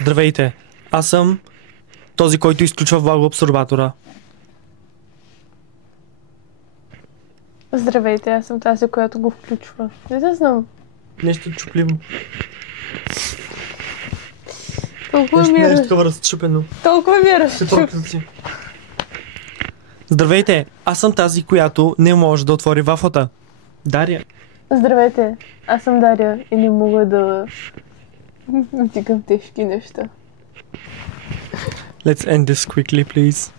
Здравейте, аз съм този, който изключва влагоабсорбатора. Здравейте, аз съм тази, която го включва. Не да знам. Нещо чупливо. Толкова Нещо, ми е нещо такова разчупено. Толкова ми е Се проклюци. Здравейте, аз съм тази, която не може да отвори вафлата. Дария. Здравейте, аз съм Дария и не мога да вдигам тежки неща. Let's end this quickly, please.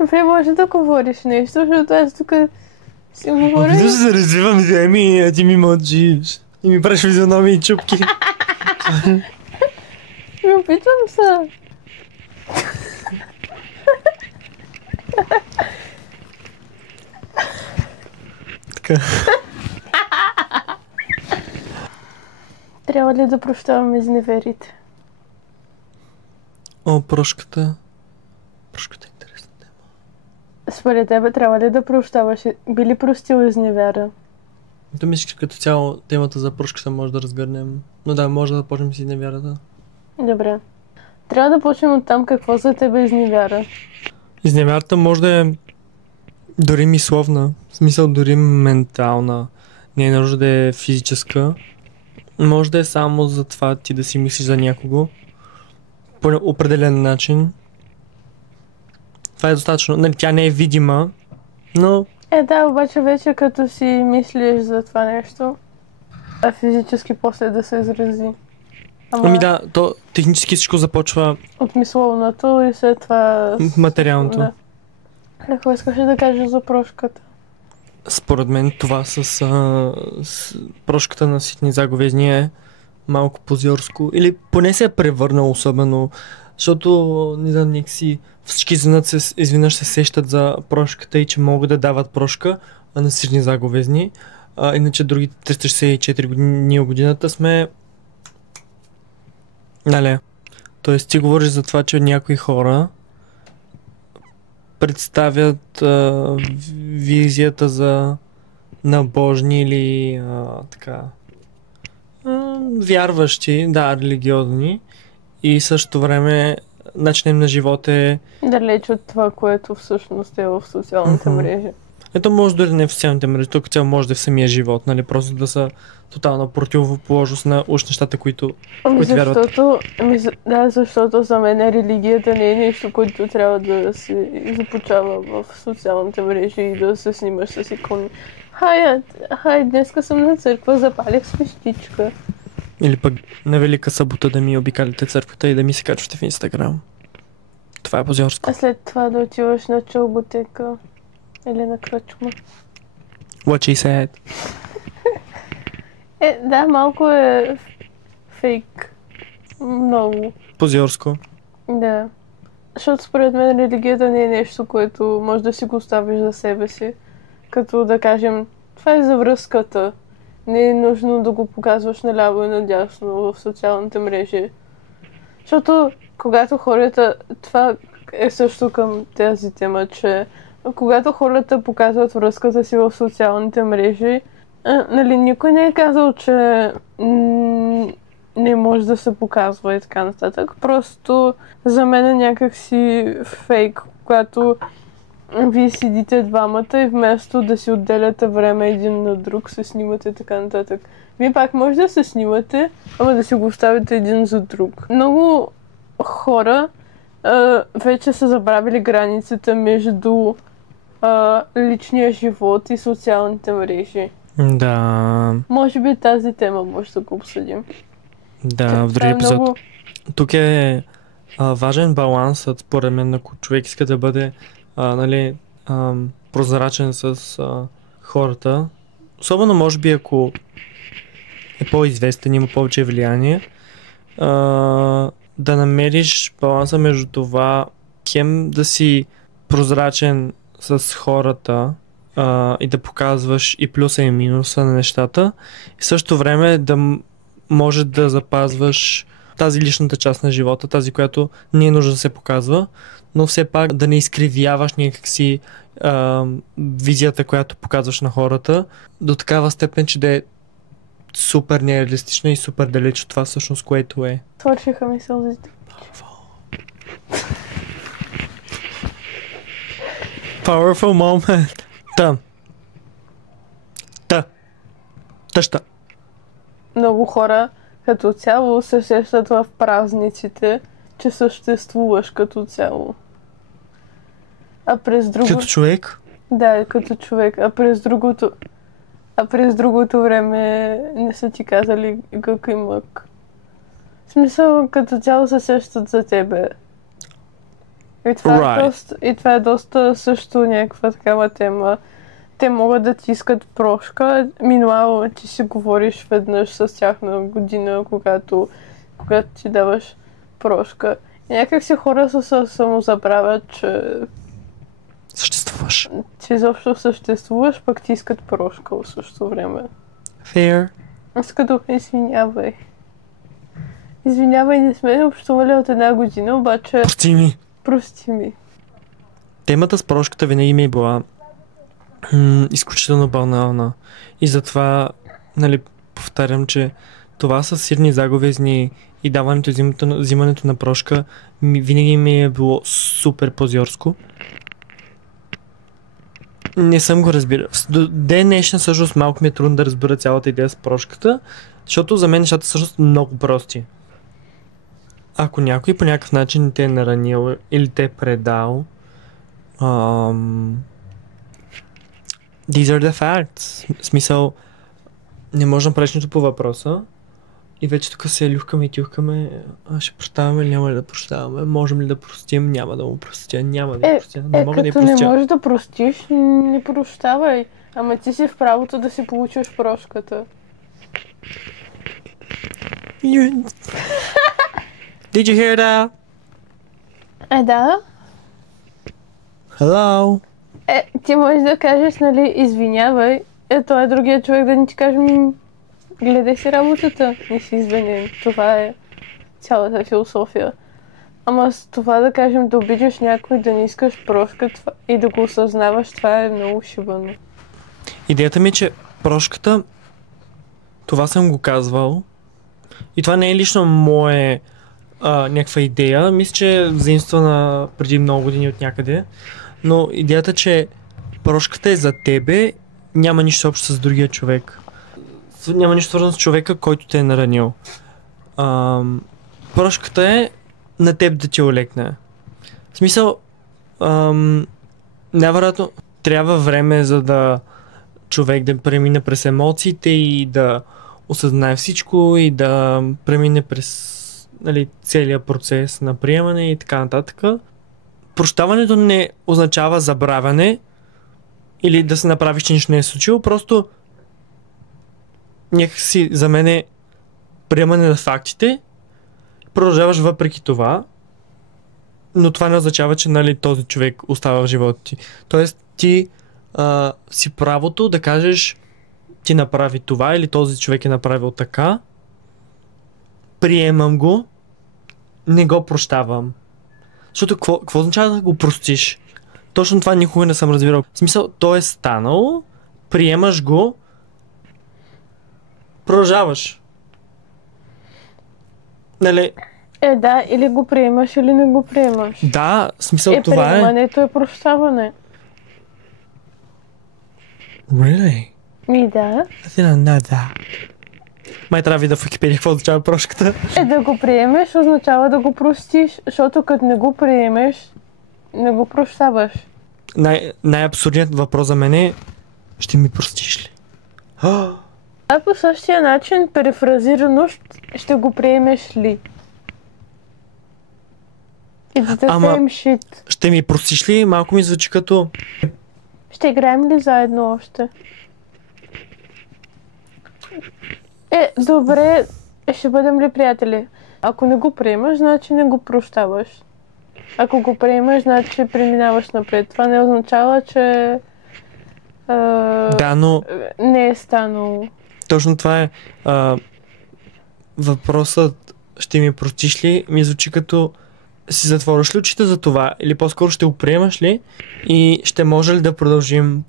Добре, може да говориш нещо, защото аз тук си говоря. Опитвам се да развивам идеи, а ти ми мълчиш. И ми правиш физиономии и чупки. Опитвам се. Така. Трябва ли да прощаваме изневерите? О, прошката. Прошката е интересна тема. Според тебе трябва ли да прощаваш? Би ли простил изневяра? То мисля, че като цяло темата за прошката може да разгърнем. Но да, може да почнем с изневярата. Добре. Трябва да почнем от там какво за тебе е изневяра. Изневярата може да е дори мисловна, в смисъл дори ментална. Не е нужда да е физическа. Може да е само за това ти да си мислиш за някого по определен начин. Това е достатъчно. Нали, тя не е видима, но Да, обаче вече като си мислиш за това нещо, а физически после да се изрази. ами да, то технически всичко започва От мисловното и след това... материалното. Да. Какво искаш да кажеш за прошката? Според мен това с прошката на ситни заговезни е малко позорско. Или поне се е превърнал особено, защото не знам, някакси всички изведнъж се сещат за прошката и че могат да дават прошка на ситни заговезни. Иначе другите 364 години от годината сме... Нали? Тоест ти говориш за това, че някои хора представят визията за набожни или така вярващи, да, религиозни, и същото време начинът им на живот е... Далеч от това, което всъщност е в социалните мрежи. Ето може дори не в социалните мрежи, тук цяло може да е в самия живот, нали, просто да са тотална противоположност на уж нещата, които вярват. Защото за мен религията не е нещо, което трябва да се изопучава в социалните мрежи и да се снимаш с икони. Хай, днеска съм на църква, запалих свещичка. Или пък на Велика събота да ми обикалите църквата и да ми се качвате в Инстаграм. Това е позорско. А след това да отиваш на чалготека или на кръчма. What she said. Да, малко е фейк. Много. Позорско. Да. Защото според мен религията не е нещо, което може да си го оставиш за себе си. Като да кажем, това е за връзката. Не е нужно да го показваш наляво и надясно в социалните мрежи. Защото когато хората... Това е също към тази тема, че когато хората показват връзката си в социалните мрежи, нали, никой не е казал, че не може да се показва и така нататък. Просто за мен е някакси фейк, когато вие седите двамата и вместо да си отделяте време един на друг, се снимате и така нататък. Вие пак може да се снимате, ама да си го оставите един за друг. Много хора вече са забравили границата между личния живот и социалните мрежи. Да. Може би тази тема може да го обсъдим. Да, в други епизод. Тук е важен балансът, според мен, ако човек иска да бъде нали, прозрачен с хората. Особено, може би, ако е по-известен, има повече влияние, да намериш баланса между това, хем да си прозрачен с хората и да показваш и плюса и минуса на нещата, и в същото време да може да запазваш тази личната част на живота, тази, която не е нужда да се показва, но все пак да не изкривяваш някакси визията, която показваш на хората, до такава степен, че да е супер нереалистично и супер далеч от това всъщност, което е. Свършиха ми сълзите. Powerful moment. Тъща. Много хора като цяло се сещат в празниците, че съществуваш като цяло. А през друго... Като човек? Да, като човек. А през другото време не са ти казали гък и мък. В смисъл, като цяло се сещат за тебе. И това е доста също някаква такава тема. Те могат да ти искат прошка. Минуало ти си говориш веднъж с тях на година, когато ти даваш прошка. И някак си хора се самозабравят, че съществуваш. Че изобщо съществуваш, пък ти искат прошка в същото време. Fair. Аз като извинявай. Извинявай, не сме общували от една година, обаче... Прости ми. Темата с прошката винаги ми е била изключително банална. И затова, нали, повтарям, че това с сирни заговезни и даването и взимането на прошка винаги ми е било супер позорско. Не съм го разбирал. До ден днешен всъщност малко ми е трудно да разбера цялата идея с прошката, защото за мен нещата са всъщност много прости. Ако някой по някакъв начин те е наранил или те е предал, these are the facts. В смисъл, не можем да правиш нищо по въпроса и вече тук се люхкаме и тюхкаме, ще прощаваме или няма ли да прощаваме, можем ли да простим, няма да му простя, няма да простя, не мога да я като простя. Не можеш да простиш, не прощавай. Ама ти си в правото да си получиш прошката. Did you hear that? Да. Hello? Ти можеш да кажеш, нали, извинявай. Той е другия човек да ни ти каже, гледай си работата, не си извинен. Това е цялата философия. Ама с това да кажем, да обидиш някой, да не искаш прошка и да го осъзнаваш, това е много шибано. Идеята ми е, че прошката, това съм го казвал, и това не е лично мое някаква идея. Мисля, че е заимствана преди много години от някъде. Но идеята, че прошката е за тебе, няма нищо общо с другия човек. Няма нищо свързано с човека, който те е наранил. Прошката е на теб да ти олекне. В смисъл, най-вероятно трябва време, за да човек да премине през емоциите и да осъзнае всичко и да премине през, нали, целият процес на приемане и така нататък. Прощаването не означава забравяне или да се направиш, че нищо не е случило, просто някакси за мен е приемане на фактите, продължаваш въпреки това, но това не означава, че, нали, този човек остава в живота ти. Тоест ти си правото да кажеш, ти направи това или този човек е направил така, приемам го, не го прощавам. Защото какво означава да го простиш? Точно това никога не съм разбирал. В смисъл, то е станало, приемаш го, продължаваш. Нали? Да, или го приемаш, или не го приемаш. Да, в смисъл това е... Приемането е прощаване. Really? Да. Да. Май трябва да видя в Википедия какво означава прошката. Да го приемеш означава да го простиш, защото като не го приемеш, не го прощаваш. Най-абсурдният въпрос за мен е, ще ми простиш ли? А по същия начин, перефразирано, ще го приемеш ли? It's the same shit. Ще ми простиш ли? Малко ми звучи като... Ще играем ли заедно още? Добре, ще бъдем ли приятели? Ако не го приемаш, значи не го прощаваш. Ако го приемаш, значи преминаваш напред. Това не означава, че да, но... не е станало. Точно това е. Въпросът ще ми простиш ли ми звучи като си затвориш ли очите за това или по-скоро ще го приемаш ли и ще може ли да продължим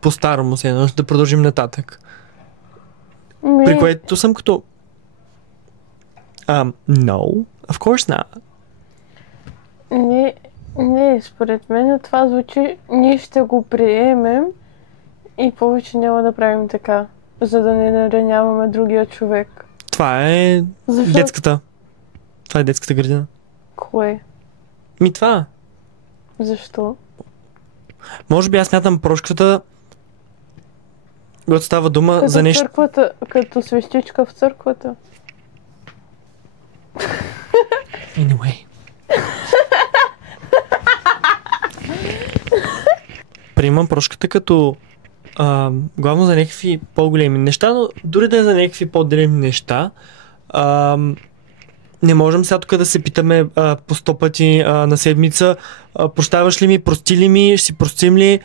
по-старому се, да продължим нататък. При което съм като... No, of course not. Не, според мен това звучи, ние ще го приемем и повече няма да правим така, за да не нараняваме другия човек. Това е детската. Това е детската градина. Кое? Това. Защо? Може би аз смятам прошката, когато става дума Като за нещо... църквата, като свещичка в църквата. Anyway. Приемам прошката като главно за някакви по-големи неща, но дори да е за някакви по-древни неща, не можем сега тук да се питаме по 100 пъти на седмица, прощаваш ли ми, прости ли ми, ще си простим ли?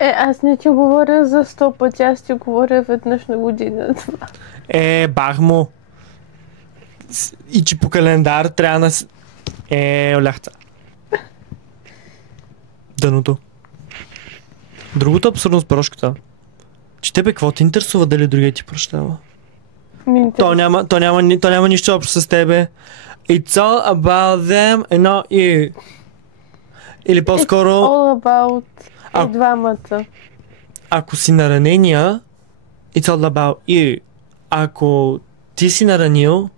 Аз не ти говоря за 100 пъти, аз ти говоря веднъж на годината. Бах му. И че по календар трябва да... Оляхца. Дъното. Другото абсурдно с прошката. Че тебе какво те интересува дали другия ти прощава? То няма нищо общо с тебе. It's all about them and not you. Или по-скоро... It's all about и двамата. Ако си на ранения, it's all about you. Ако ти си наранил,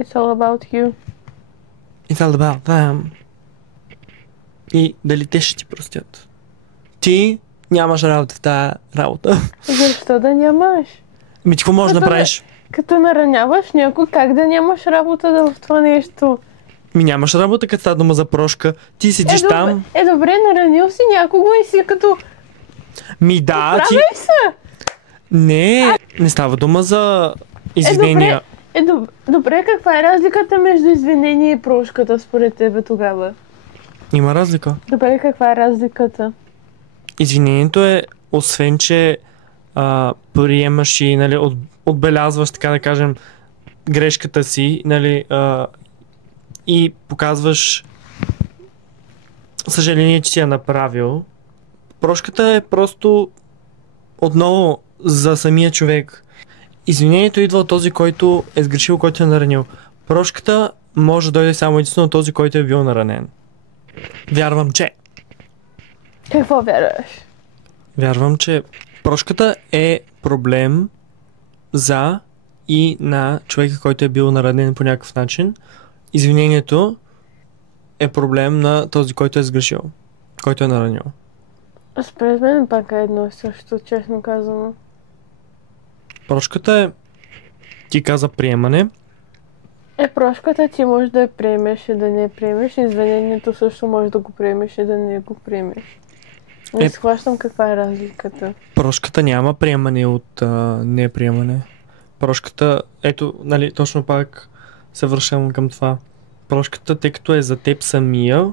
it's all about you. It's all about them. И дали те ще ти простят? Ти нямаш работа в тази работа. Защо да нямаш? Ти какво можеш да направиш? Като нараняваш някой, как да нямаш работа в това нещо? Нямаш работа, като става дума за прошка. Ти седиш там. Добре, наранил си някого и си като... Да, ти... се! Не става дума за извинения. Добре, каква е разликата между извинение и прошката според тебе тогава? Има разлика. Добре, каква е разликата? Извинението е, освен че приемаш и нали, отбелязваш, така да кажем, грешката си, нали, и показваш съжаление, че си я направил. Прошката е просто отново за самия човек. Извинението идва от този, който е сгрешил, който е наранил. Прошката може да дойде само единствено от този, който е бил наранен. Вярвам, че... Какво вярваш? Вярвам, че прошката е проблем за и на човека, който е бил наранен по някакъв начин. Извинението е проблем на този, който е сгрешил, който е наранил. Според мен пак е едно и също, честно казано. Прошката е, ти каза приемане. Прошката ти може да я приемеш и да не я приемеш. Извинението също може да го приемеш и да не го приемеш. Не схващам каква е разликата. Прошката няма приемане от неприемане. Прошката, ето, нали, точно пак се връщам към това. Прошката, тъй като е за теб самия,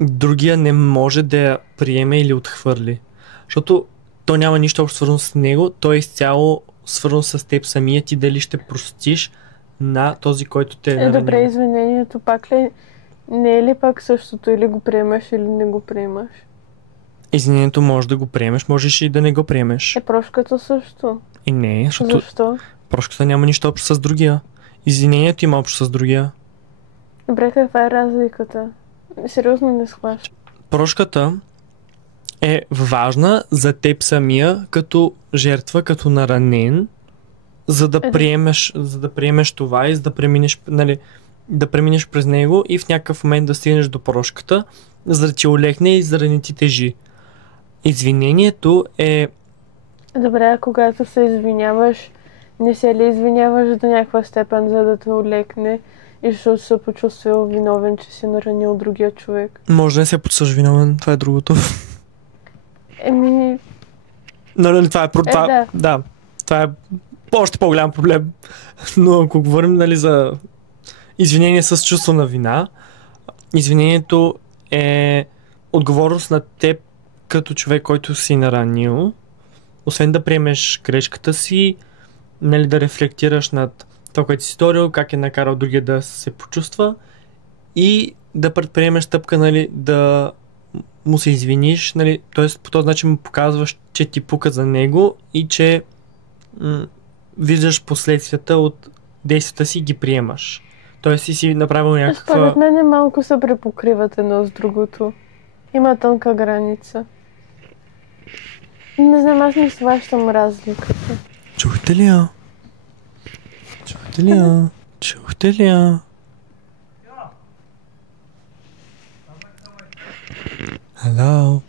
другия не може да я приеме или отхвърли. Защото то няма нищо общо свързано с него, то е изцяло свързано с теб самия, ти дали ще простиш на този, който те е наранил. Добре, извинението пак ли не е ли пак същото, или го приемаш, или не го приемаш? Извинението може да го приемеш, можеш и да не го приемеш. Прошката също. Не, защото Защо? прошката няма нищо общо с другия. Извинението има общо с другия. Добре, каква е разликата? Сериозно не схващам. Прошката е важна за теб самия, като жертва, като наранен, за да приемеш това и за да преминеш, нали, да преминеш през него и в някакъв момент да стигнеш до прошката, за да ти олегне и за да не ти тежи. Извинението е... Добре, а когато се извиняваш, не се ли извиняваш до някаква степен, за да те олекне и защото се почувствал виновен, че си наранил другия човек? Може да не се почувстваш виновен, това е другото. Нали, това е... Да, това е още по-голям проблем. Но ако говорим, нали, за извинение с чувство на вина, извинението е отговорност на теб като човек, който си наранил, освен да приемеш грешката си, нали, да рефлектираш над това, което си сторил, как е накарал другия да се почувства и да предприемеш стъпка, нали, да му се извиниш, нали, т.е. по този начин му показваш, че ти пука за него и че виждаш последствията от действията си и ги приемаш. Т.е. си направил някаква... Според мен малко се препокриват едно с другото. Има тънка граница. Не знам, аз не сващам разликата. Чухте ли я? Чухте ли я? Чухте ли я? Hello?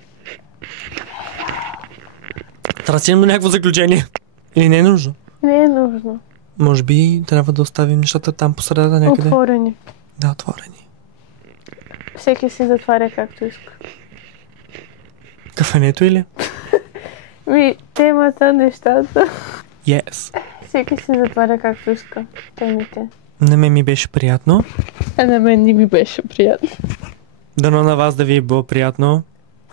Трябва да стигнем до някакво заключение. Или не е нужно? Не е нужно. Може би трябва да оставим нещата там по средата някъде. Отворени. Да, отворени. Всеки си затваря както иска. Кафенето или? Темата, нещата. Yes. Всеки си затваря както иска. Темите. На мен ми беше приятно. А на мен не ми беше приятно. Дано на вас да ви е било приятно.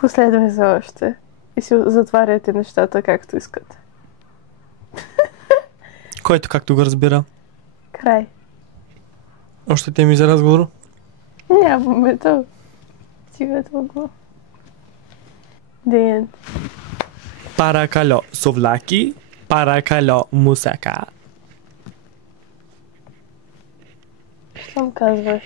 Последвай за още. И си затваряте нещата както искате. Който както го разбира. Край. Още теми за разговор? Нямаме то. Стига толкова. The end. Паракало совлаки, паракало мусака. Щом казваш?